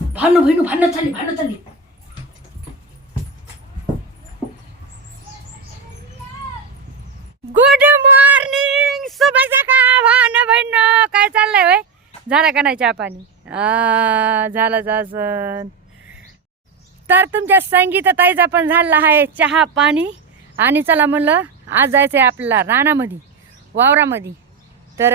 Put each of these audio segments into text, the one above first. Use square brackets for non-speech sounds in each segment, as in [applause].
भांडण बहिणू भांडण चालली भांडण चालली. गुड मॉर्निंग शुभ सकाळ भान बहिण काय चाललंय वय झाला का नाही चहा पाणी? आ, झालं असन तर तुमच्या संगीत ताईचा पण झाला आहे चहा पाणी. आणि चला म्हणलं आज जायचं आहे आपल्याला रानामध्ये वावरामध्ये. तर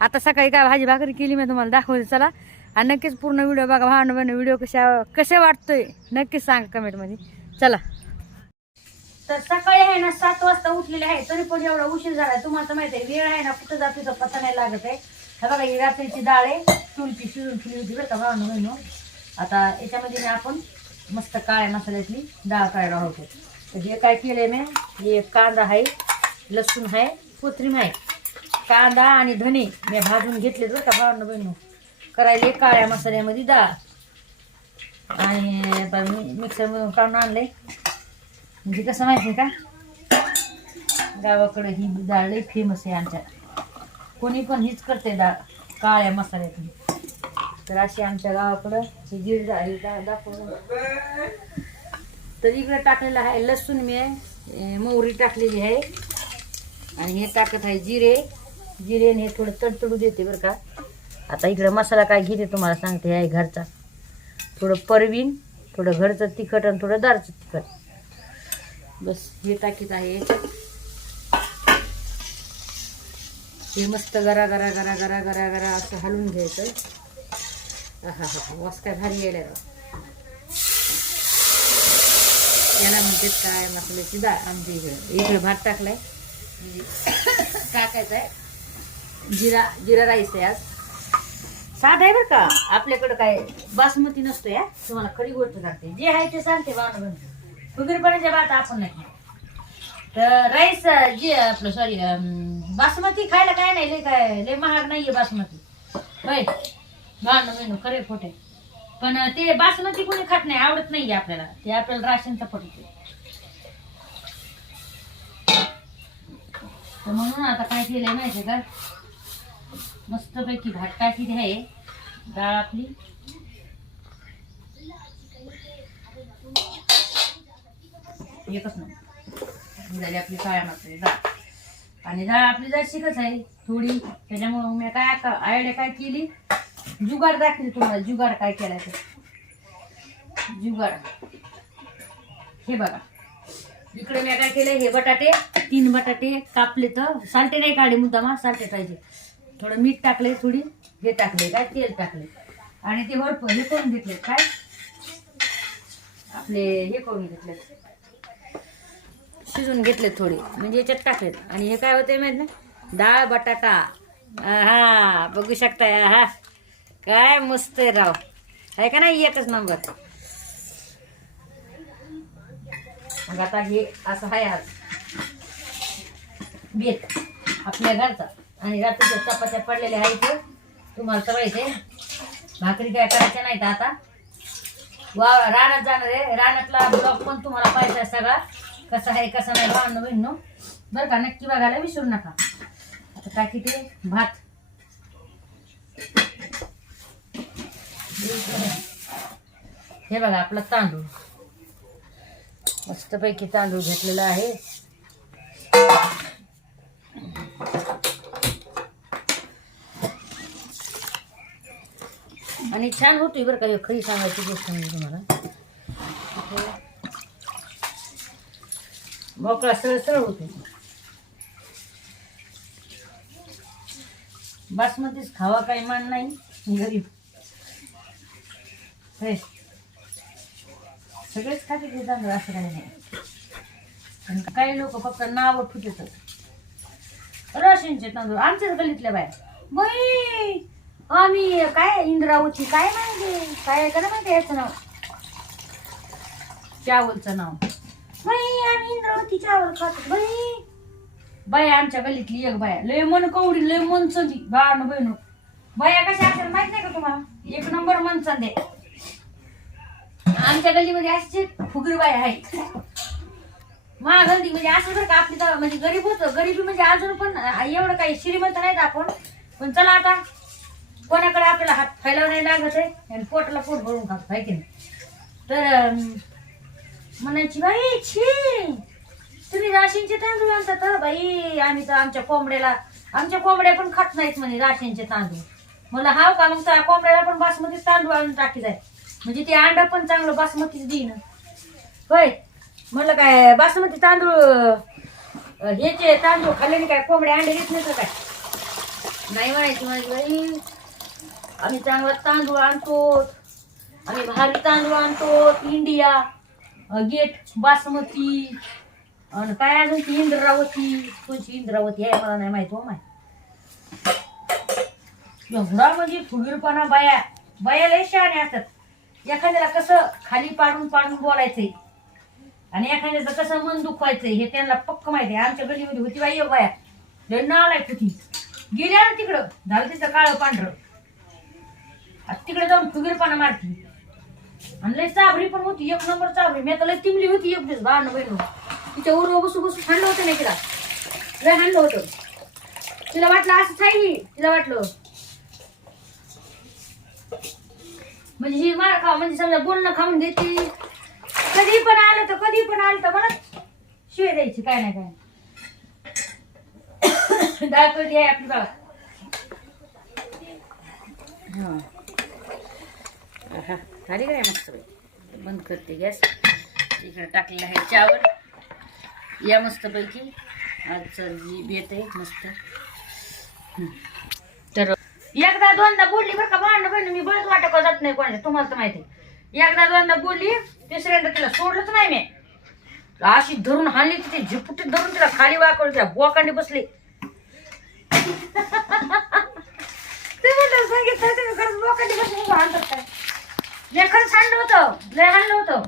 आता सकाळी काय भाजी भाकरी केली मी तुम्हाला दाखवते चला. आणि नक्कीच पूर्ण व्हिडिओ बघा. भावना बहिण व्हिडिओ कशा कसे वाटतोय? नक्कीच सांगा कमेंटमध्ये चला. तर सकाळी आहे ना सात वाजता उठलेले आहे तरी पण एवढा उशीर झाला तुम्हाला तर माहिती आहे वेळ आहे ना कुठं जातो तर नाही लागत आहे. हे बघा ही रात्रीची डाळ आहे. तुलची शिजून ठेवली होती बरं का भावानं बहिणू. आता याच्यामध्ये आपण मस्त काळ्या मसाल्यातली डाळ काढणार होतो तर हे काय केलंय मी हे कांदा आहे लसूण आहे कोथरीम आहे. कांदा आणि धने मी भाजून घेतले बरं का भावानं बहिणू. करायले काळ्या मसाल्यामध्ये डाळ. आणि आता मी मिक्सरमधून काढून आणले म्हणजे कसं माहिती आहे का? गावाकडे ही डाळ लई फेमस आहे आमच्या. कोणी पण हीच करते डाळ काळ्या मसाल्यातली. तर अशी आमच्या गावाकडं ही जीर डाळ दाखवून. तर इकडे टाकलेलं आहे लसूण मी मोहरी टाकलेली आहे. आणि हे टाकत आहे जिरे. जिरे हे थोडं तडतडू देते बरं का. आता इकडं मसाला काय घेते तुम्हाला सांगते आहे घरचा. थोडं परवीन थोडं घरचं तिखट आणि थोडं दारचं तिखट. बस हे टाकीत आहे. हे मस्त गरा गरा गरा गरा गरा गरा असं हलवून घ्यायचं हा हा वास काय भारी यायला याला म्हणतात काय मसाल्याची डाळ. आमच्या इकडे इकडे भात टाकलाय. म्हणजे [coughs] टाकायचा आहे जिरा जिरा राईस आहे आज. साधा आहे बरं का? आपल्याकडं काय बासमती नसतो या? तुम्हाला खरी गोष्ट सांगते. जे आहे ते सांगते बाण फुगीरपणाच्या बात आपण नाही तर राईस जे आपलं सॉरी बासमती खायला काय नाही लय काय लय महाग नाहीये बासमती. होय? बाण मेनू खरे खोटे. पण ते बासमती कोणी खात नाही आवडत नाहीये आपल्याला. ते आपल्याला राशनचा पडतो तर म्हणून आता काय केलंय माहिती का? मस्तपैकी भात टाकी आहे. डाळ आपली. एकच नाही झाली आपली काळ्या मात्र डाळ. आणि डाळ आपली जर शिकच आहे थोडी. त्याच्यामुळे मी काय आयडिया काय केली? जुगाड दाखवली तुम्हाला जुगाड काय केला ते जुगाड. हे बघा. इकडे मी काय केलंय? हे बटाटे तीन बटाटे कापले तर सालटे नाही काढे मुद्दामा सालटे पाहिजे. थोडं मीठ टाकले थोडी हे टाकले काय तेल टाकले आणि ते वर हे करून घेतले काय? आपले हे करून घेतले शिजून घेतले थोडे म्हणजे याच्यात टाकलेत. आणि हे काय होते माहीत ना डाळ बटाटा. हा बघू शकताय हा काय मस्त आहे राव. आहे का नाही एकच नंबर? मग आता हे असं आहे आज. बेत आपल्या घरचा. आणि रात्रीच्या चपात्या पडलेल्या आहेत तुम्हाला सवयच ते भाकरी काय करायच्या नाहीत आता. वा रानात जाणार आहे. रानातला ब्लॉग पण तुम्हाला पाहिजे सगळा. कसा आहे कसा नाही भावनं बहिणू बरं का नक्की बघायला विसरू नका. आता काय किती भात. हे बघा आपला तांदूळ. मस्तपैकी तांदूळ घेतलेला आहे. आणि छान होती बरं का हे खरी सांगायची गोष्ट म्हणजे तुम्हाला. भोकळा सरळ सरळ होते बासमतीच खावा काही मान नाही गरीब सगळेच खाते ते तांदूळ असं काही नाही. आणि काही लोक फक्त नाव फुटत राशींचे तांदूळ आमच्याच गलीतल्या बाहेर बाई आम्ही काय इंद्रावती काय माहिती? काय का माहिती याचं नाव? चावलचं नाव. बाई आम्ही इंद्रावती चावल खातो. बाई. बाई आमच्या गलीतली एक बाया. लय मन कवडी लय मन चंदी. बाण बहिणू. बाया कशा असतात माहीत नाही का तुम्हाला? एक नंबर मन चंदे. आमच्या गल्लीमध्ये अशी फुगरी बाया आहेत. महागल्ली म्हणजे असं जर का आपली म्हणजे गरीब होतं. गरिबी म्हणजे अजून पण एवढं काही श्रीमंत नाहीत आपण. पण चला आता कोणाकडे आपल्याला हात फैलाव नाही लागत आहे आणि पोटाला पोट भरून खात आहे की नाही? तर म्हणायची बाई छी तुम्ही राशींचे तांदूळ आणतात बाई आम्ही तर आमच्या कोंबड्याला आमच्या कोंबड्या पण खात नाहीत म्हणे राशींचे तांदूळ. मला हाव का मग त्या कोंबड्याला पण बासमती तांदूळ आणून टाकी जाय म्हणजे ते अंडा पण चांगलं बासमतीच देईन. होय म्हणलं काय बासमती तांदूळ अं, तांदूळ खाल्ल्याने काय कोंबड्या अंडे घेत नाही का काय? नाही म्हणायची म्हणायची बाई. आम्ही चांगला तांदूळ आणतो. आम्ही भारी तांदूळ आणतो. इंडिया गेट बासमती आणि काय अजून ती इंद्रावती कोणची इंद्रावती आहे मला नाही माहीत हो माय. एवढा म्हणजे फुगीरपणा बाया. बाया लय शहाणे असतात. एखाद्याला कसं खाली पाडून पाडून बोलायचंय आणि एखाद्याचं कसं मन दुखवायचंय हे त्यांना पक्क माहिती आहे. आमच्या गलीमध्ये होती बाई हो बाया. लय नालायक होती. गेल्या ना तिकडं. झालं तिचं काळं पांढरं. आता तिकडे जाऊन फुगीरपणा मारती. आणि लय चाबरी पण होती एक नंबर चाबरी मी आता लय तिमली होती एक दिवस बाण बहिण तिच्या उरव बसू बसू हाणलं होतं नाही तिला. लय हाणलं होतं. तिला वाटलं असंच आहे तिला वाटलं. म्हणजे ही मार खा म्हणजे समजा बोलणं खाऊन देते. कधी पण आलं तर कधी पण आलं तर मला शिवे द्यायची काय नाही काय. [coughs] डाळ कधी आहे आपली बाबा हा. हा झाली काय मस्त बाई. बंद करते गॅस. इकडे टाकलेलं आहे चावल या मस्तपैकी. आजचं जी बेत आहे मस्त. तर एकदा दोनदा बोलली बरं का भांडं बहिणी मी बरंच वाटक जात नाही कोणाला तुम्हाला तर माहिती आहे. एकदा दोनदा बोलली तिसऱ्यांदा तिला सोडलंच नाही मी. अशी धरून हाणली तिथे झिपुटीत धरून तिला खाली वाकवली तिला बोकांडी बसली. [laughs] ते म्हणतात सांगितलं तुम्ही खरंच बोकांडी बसली हाणतात काय? लेखन खरंच हाणलं होतं. लय हाणलं होतं.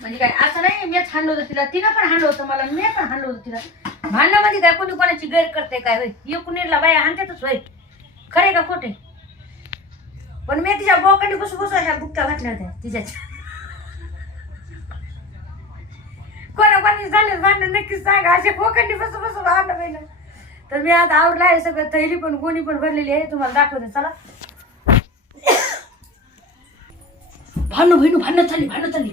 म्हणजे काय असं नाही मी हाणलं होतं तिला तिनं पण हाणलं होतं मला मी पण हाणलं होतं तिला. भांडणामध्ये काय कोणी कोणाची गैर करते काय होय? कुणीला बाया हाणतातच होय. खरे का खोटे पण मी तिच्या बोकांडी बसू बसू अशा बुक्क्या घातल्या होत्या तिच्या कोणा कोणी झाले भांडण नक्कीच सांगा असे बोकांडी बसू बसू भांडण तर मी आता आवरला आहे सगळं थैली पण गोणी पण भरलेली आहे. तुम्हाला दाखवते चला. भांडू बहिणू भांडण झाली भांडण झाली